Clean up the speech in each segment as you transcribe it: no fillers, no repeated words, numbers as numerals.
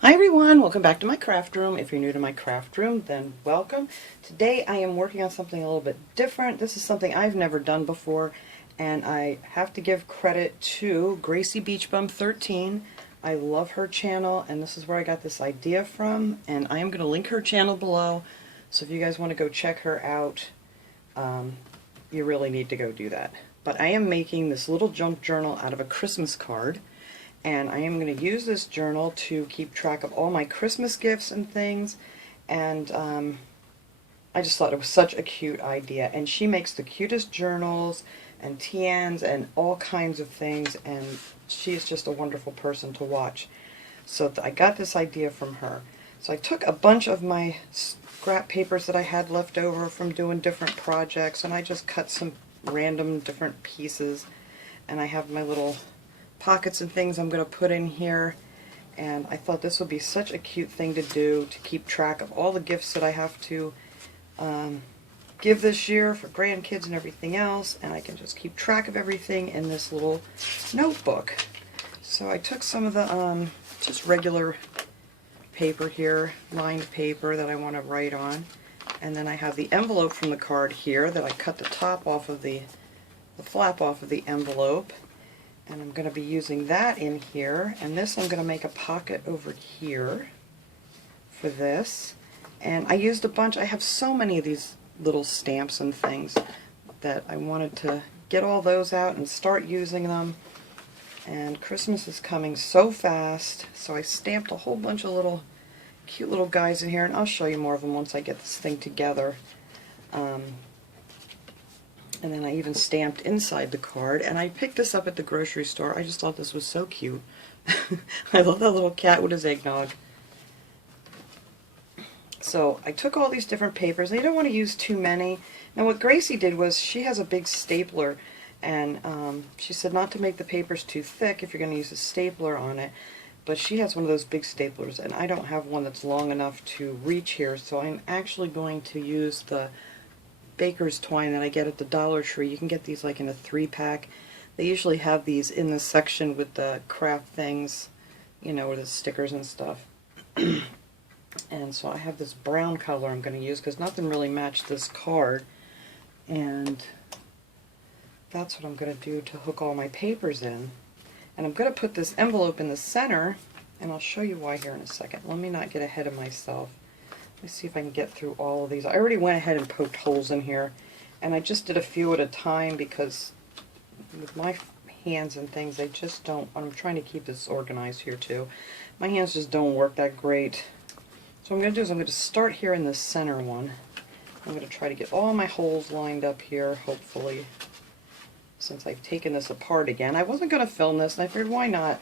Hi everyone, welcome back to my craft room. If you're new to my craft room, then welcome. Today I am working on something a little bit different. This is something I've never done before, and I have to give credit to Gracie Beachbum 13. I love her channel, and this is where I got this idea from, and I am going to link her channel below, so if you guys want to go check her out, you really need to go do that. But I am making this little junk journal out of a Christmas card. And I am going to use this journal to keep track of all my Christmas gifts and things, and I just thought it was such a cute idea. And she makes the cutest journals and TNs and all kinds of things, and she is just a wonderful person to watch. So I got this idea from her. So I took a bunch of my scrap papers that I had left over from doing different projects, and I just cut some random different pieces, and I have my little pockets and things I'm going to put in here, and I thought this would be such a cute thing to do to keep track of all the gifts that I have to give this year for grandkids and everything else, and I can just keep track of everything in this little notebook. So I took some of the just regular paper here, lined paper that I want to write on, and then I have the envelope from the card here that I cut the top off of the flap off of the envelope. And I'm going to be using that in here, and this I'm going to make a pocket over here for this. And I used a bunch, I have so many of these little stamps and things that I wanted to get all those out and start using them. And Christmas is coming so fast, so I stamped a whole bunch of little cute little guys in here, and I'll show you more of them once I get this thing together. And then I even stamped inside the card, and I picked this up at the grocery store. I just thought this was so cute. I love that little cat with his eggnog. So I took all these different papers. You don't want to use too many. Now what Gracie did was she has a big stapler, and she said not to make the papers too thick if you're going to use a stapler on it. But she has one of those big staplers, and I don't have one that's long enough to reach here, so I'm actually going to use the baker's twine that I get at the Dollar Tree. You can get these like in a 3-pack. They usually have these in the section with the craft things, you know, with the stickers and stuff. And so I have this brown color I'm going to use because nothing really matched this card. And that's what I'm going to do to hook all my papers in. And I'm going to put this envelope in the center, and I'll show you why here in a second. Let me not get ahead of myself. Let me see if I can get through all of these. I already went ahead and poked holes in here, and I just did a few at a time because with my hands and things, they just don't, I'm trying to keep this organized here too. My hands just don't work that great. So what I'm going to do is I'm going to start here in the center one. I'm going to try to get all my holes lined up here, hopefully, since I've taken this apart again. I wasn't going to film this, and I figured why not.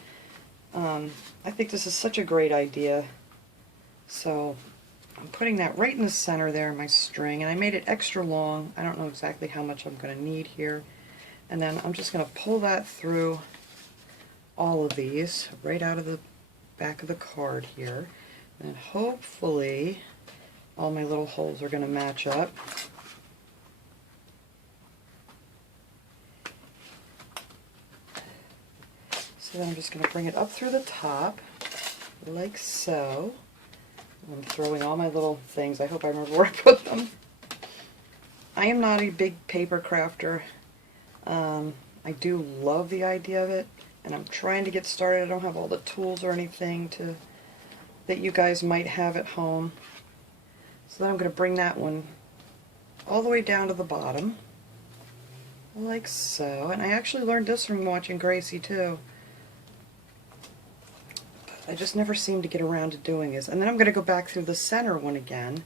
I think this is such a great idea. So I'm putting that right in the center there, my string, and I made it extra long. I don't know exactly how much I'm going to need here. And then I'm just going to pull that through all of these, right out of the back of the card here. And hopefully all my little holes are going to match up. So then I'm just going to bring it up through the top, like so. I'm throwing all my little things. I hope I remember where I put them. I am not a big paper crafter. I do love the idea of it, and I'm trying to get started. I don't have all the tools or anything that you guys might have at home. So then I'm going to bring that one all the way down to the bottom, like so. And I actually learned this from watching Gracie too. I just never seem to get around to doing this. And then I'm going to go back through the center one again.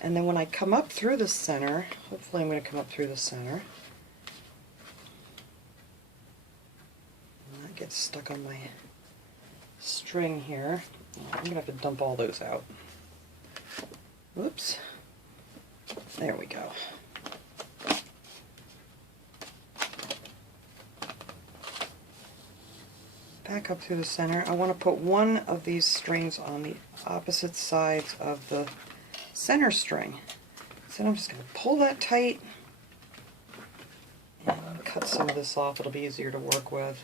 And then when I come up through the center, hopefully I'm going to come up through the center. And that gets stuck on my string here. I'm going to have to dump all those out. Whoops. There we go. Back up through the center. I want to put one of these strings on the opposite sides of the center string. So I'm just going to pull that tight and cut some of this off. It'll be easier to work with.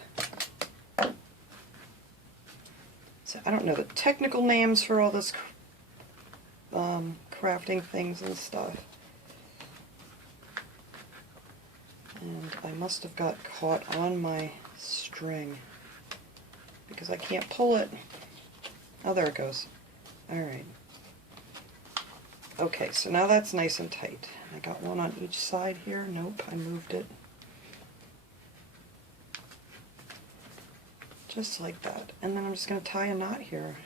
So I don't know the technical names for all this crafting things and stuff. And I must have got caught on my string because I can't pull it. Oh, there it goes. Alright. Okay, so now that's nice and tight. I got one on each side here. Nope, I moved it. Just like that. And then I'm just going to tie a knot here.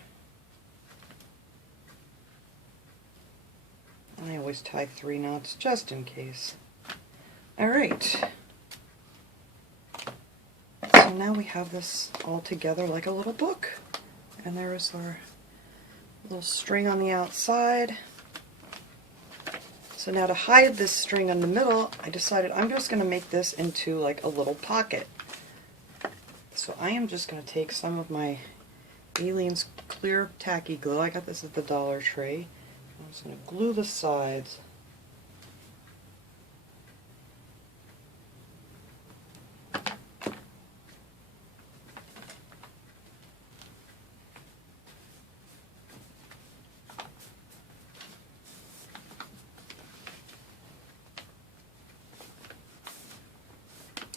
And I always tie 3 knots just in case. Alright. So now we have this all together like a little book. And there is our little string on the outside. So now to hide this string in the middle, I decided I'm just going to make this into like a little pocket. So I am just going to take some of my Aleene's clear tacky glue. I got this at the Dollar Tree. I'm just going to glue the sides.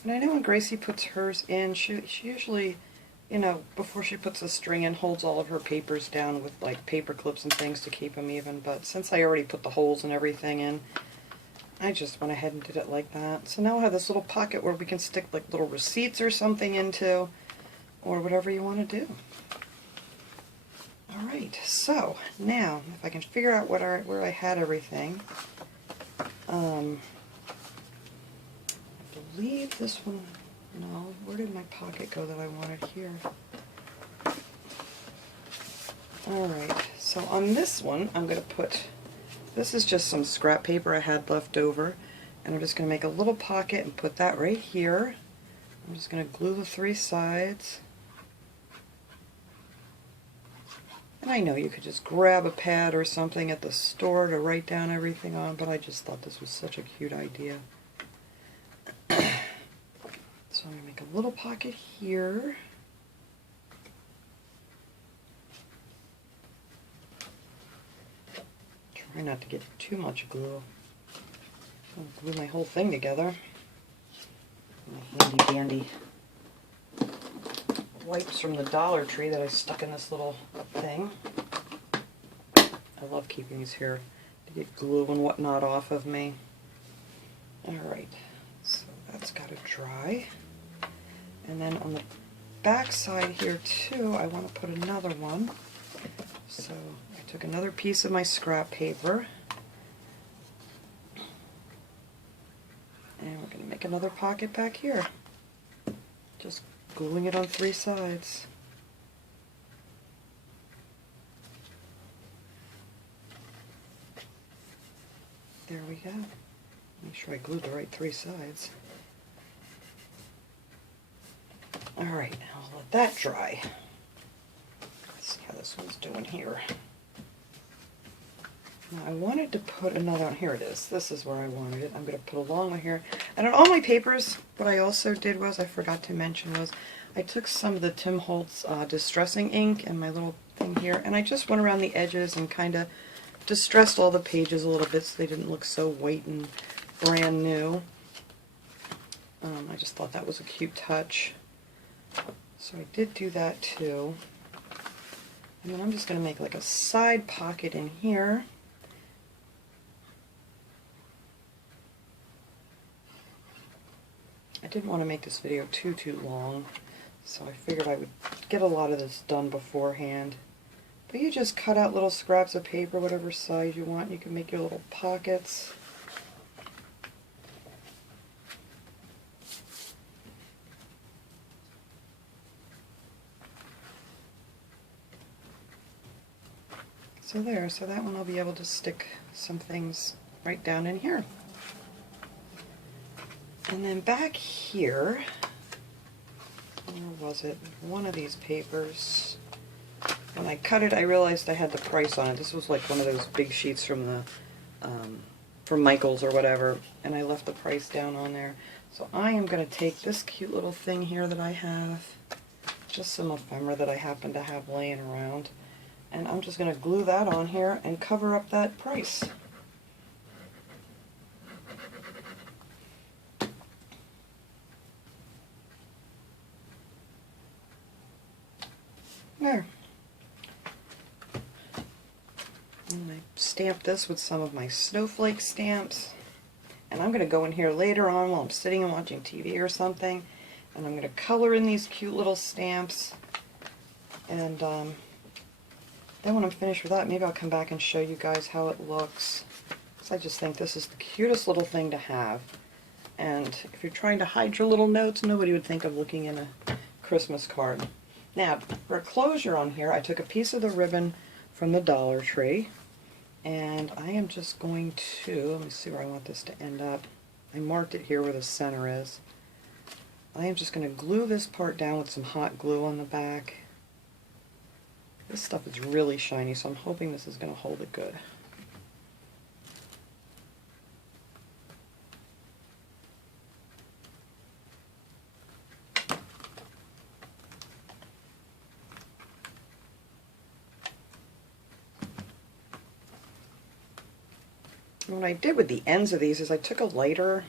And I know when Gracie puts hers in, she usually, you know, before she puts the string in, holds all of her papers down with like paper clips and things to keep them even, but since I already put the holes and everything in, I just went ahead and did it like that. So now I have this little pocket where we can stick like little receipts or something into, or whatever you want to do. Alright, so now, if I can figure out where I had everything, I believe this one, no, where did my pocket go that I wanted here? Alright, so on this one, I'm going to put, this is just some scrap paper I had left over, and I'm just going to make a little pocket and put that right here. I'm just going to glue the 3 sides. And I know you could just grab a pad or something at the store to write down everything on, but I just thought this was such a cute idea. So I'm going to make a little pocket here. Try not to get too much glue. I'll glue my whole thing together. My handy dandy wipes from the Dollar Tree that I stuck in this little thing. I love keeping these here to get glue and whatnot off of me. Alright, so that's got to dry. And then on the back side here too, I want to put another one. So I took another piece of my scrap paper, and we're going to make another pocket back here. Just gluing it on 3 sides. There we go. Make sure I glued the right 3 sides. Alright, now I'll let that dry. Let's see how this one's doing here. Now I wanted to put another one. Here it is. This is where I wanted it. I'm going to put along with here. And on all my papers, what I also did was, I forgot to mention, was I took some of the Tim Holtz distressing ink and my little thing here, and I just went around the edges and kind of distressed all the pages a little bit so they didn't look so white and brand new. I just thought that was a cute touch. So I did do that too. And then I'm just going to make like a side pocket in here. I didn't want to make this video too long, so I figured I would get a lot of this done beforehand. But you just cut out little scraps of paper, whatever size you want. You can make your little pockets. So there, so that one I'll be able to stick some things right down in here. And then back here, where was it? One of these papers. When I cut it, I realized I had the price on it. This was like one of those big sheets from the from Michael's or whatever, and I left the price down on there. So I am going to take this cute little thing here that I have, just some ephemera that I happen to have laying around. And I'm just going to glue that on here and cover up that price. There. And I stamped this with some of my snowflake stamps. And I'm going to go in here later on while I'm sitting and watching TV or something, and I'm going to color in these cute little stamps. And then when I'm finished with that, maybe I'll come back and show you guys how it looks. So I just think this is the cutest little thing to have. And if you're trying to hide your little notes, nobody would think of looking in a Christmas card. Now, for a closure on here, I took a piece of the ribbon from the Dollar Tree, and I am just going to, let me see where I want this to end up. I marked it here where the center is. I am just going to glue this part down with some hot glue on the back. This stuff is really shiny, so I'm hoping this is going to hold it good. And what I did with the ends of these is I took a lighter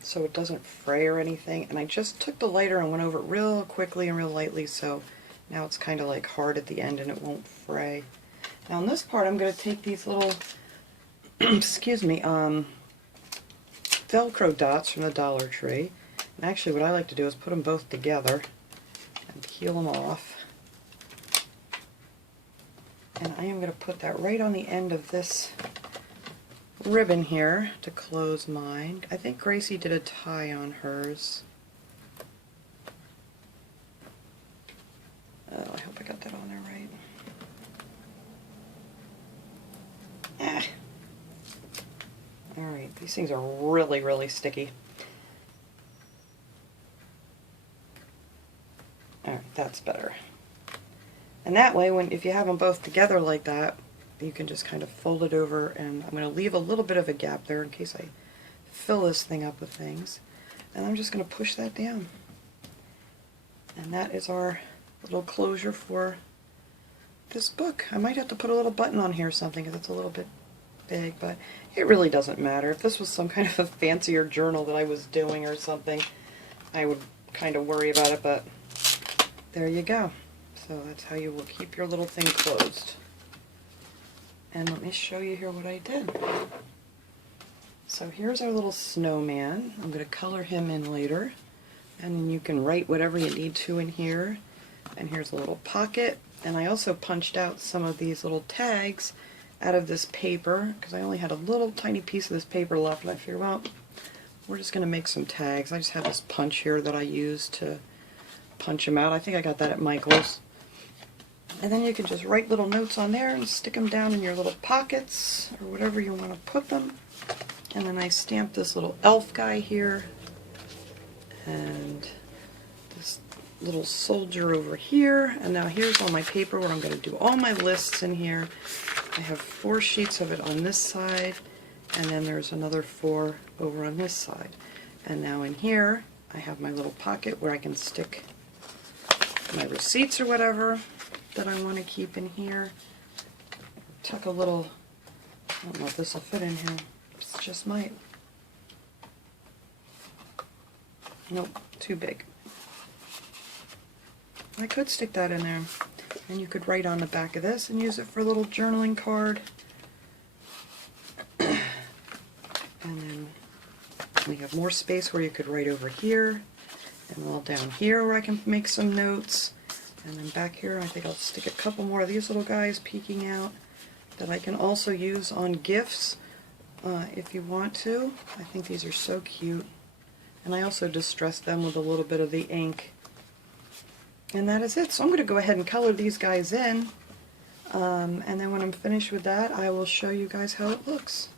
so it doesn't fray or anything, and I just took the lighter and went over it real quickly and real lightly, so now it's kind of like hard at the end and it won't fray. Now on this part I'm going to take these little excuse me, Velcro dots from the Dollar Tree, and actually what I like to do is put them both together and peel them off. And I am going to put that right on the end of this ribbon here to close mine. I think Gracie did a tie on hers. Oh, I hope I got that on there right. Alright, these things are really, really sticky. Alright, that's better. And that way, if you have them both together like that, you can just kind of fold it over, and I'm going to leave a little bit of a gap there in case I fill this thing up with things. And I'm just going to push that down. And that is our little closure for this book. I might have to put a little button on here or something because it's a little bit big, but it really doesn't matter. If this was some kind of a fancier journal that I was doing or something, I would kind of worry about it, but there you go. So that's how you will keep your little thing closed. And let me show you here what I did. So here's our little snowman. I'm going to color him in later, and you can write whatever you need to in here. And here's a little pocket, and I also punched out some of these little tags out of this paper because I only had a little tiny piece of this paper left, and I figured, well, we're just going to make some tags. I just have this punch here that I use to punch them out. I think I got that at Michael's. And then you can just write little notes on there and stick them down in your little pockets or whatever you want to put them. And then I stamped this little elf guy here and this little soldier over here. And now here's all my paper where I'm going to do all my lists in here. I have 4 sheets of it on this side, and then there's another 4 over on this side. And now in here I have my little pocket where I can stick my receipts or whatever that I want to keep in here. Tuck a little, I don't know if this will fit in here, it just might. Nope, too big. I could stick that in there, and you could write on the back of this and use it for a little journaling card. And then we have more space where you could write over here, and all down here where I can make some notes. And then back here I think I'll stick a couple more of these little guys peeking out that I can also use on gifts if you want to. I think these are so cute. And I also distressed them with a little bit of the ink. And that is it. So I'm going to go ahead and color these guys in. And then when I'm finished with that, I will show you guys how it looks.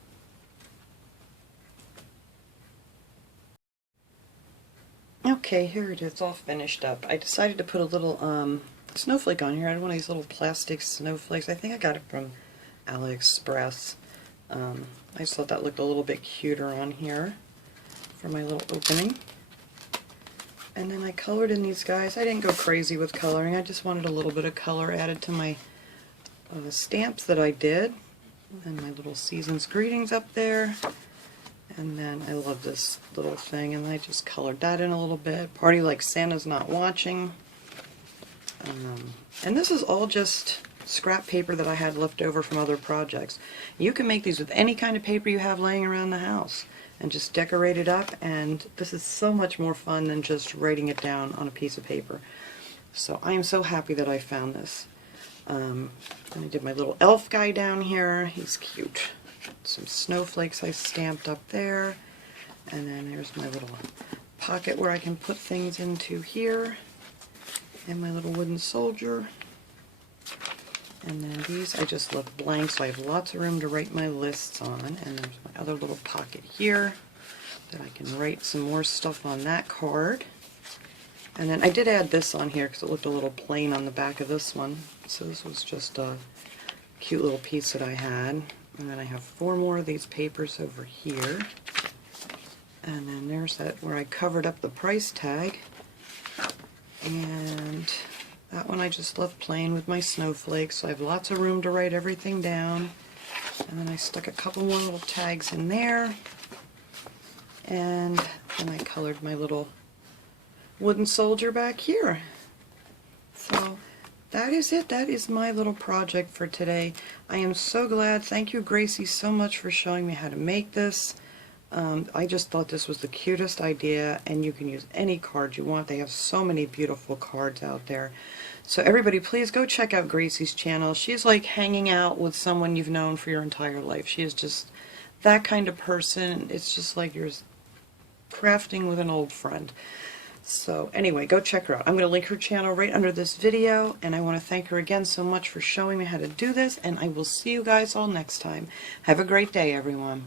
Okay, here it is all finished up. I decided to put a little snowflake on here. I had one of these little plastic snowflakes. I think I got it from AliExpress. I just thought that looked a little bit cuter on here for my little opening. And then I colored in these guys. I didn't go crazy with coloring. I just wanted a little bit of color added to my stamps that I did. And my little season's greetings up there. And then I love this little thing, and I just colored that in a little bit. Party like Santa's not watching. And this is all just scrap paper that I had left over from other projects. You can make these with any kind of paper you have laying around the house and just decorate it up, and this is so much more fun than just writing it down on a piece of paper. So I am so happy that I found this. And I did my little elf guy down here. He's cute. Some snowflakes I stamped up there, and then there's my little pocket where I can put things into here, and my little wooden soldier. And then these I just left blank, so I have lots of room to write my lists on. And there's my other little pocket here that I can write some more stuff on that card. And then I did add this on here because it looked a little plain on the back of this one, so this was just a cute little piece that I had. And then I have 4 more of these papers over here. And then there's that where I covered up the price tag. And that one I just left plain with my snowflakes, so I have lots of room to write everything down. And then I stuck a couple more little tags in there. And then I colored my little wooden soldier back here. So that is it. That is my little project for today. I am so glad. Thank you, Gracie, so much for showing me how to make this. I just thought this was the cutest idea, and you can use any card you want. They have so many beautiful cards out there. So everybody, please go check out Gracie's channel. She's like hanging out with someone you've known for your entire life. She is just that kind of person. It's just like you're crafting with an old friend. So anyway, go check her out. I'm going to link her channel right under this video, and I want to thank her again so much for showing me how to do this, and I will see you guys all next time. Have a great day, everyone.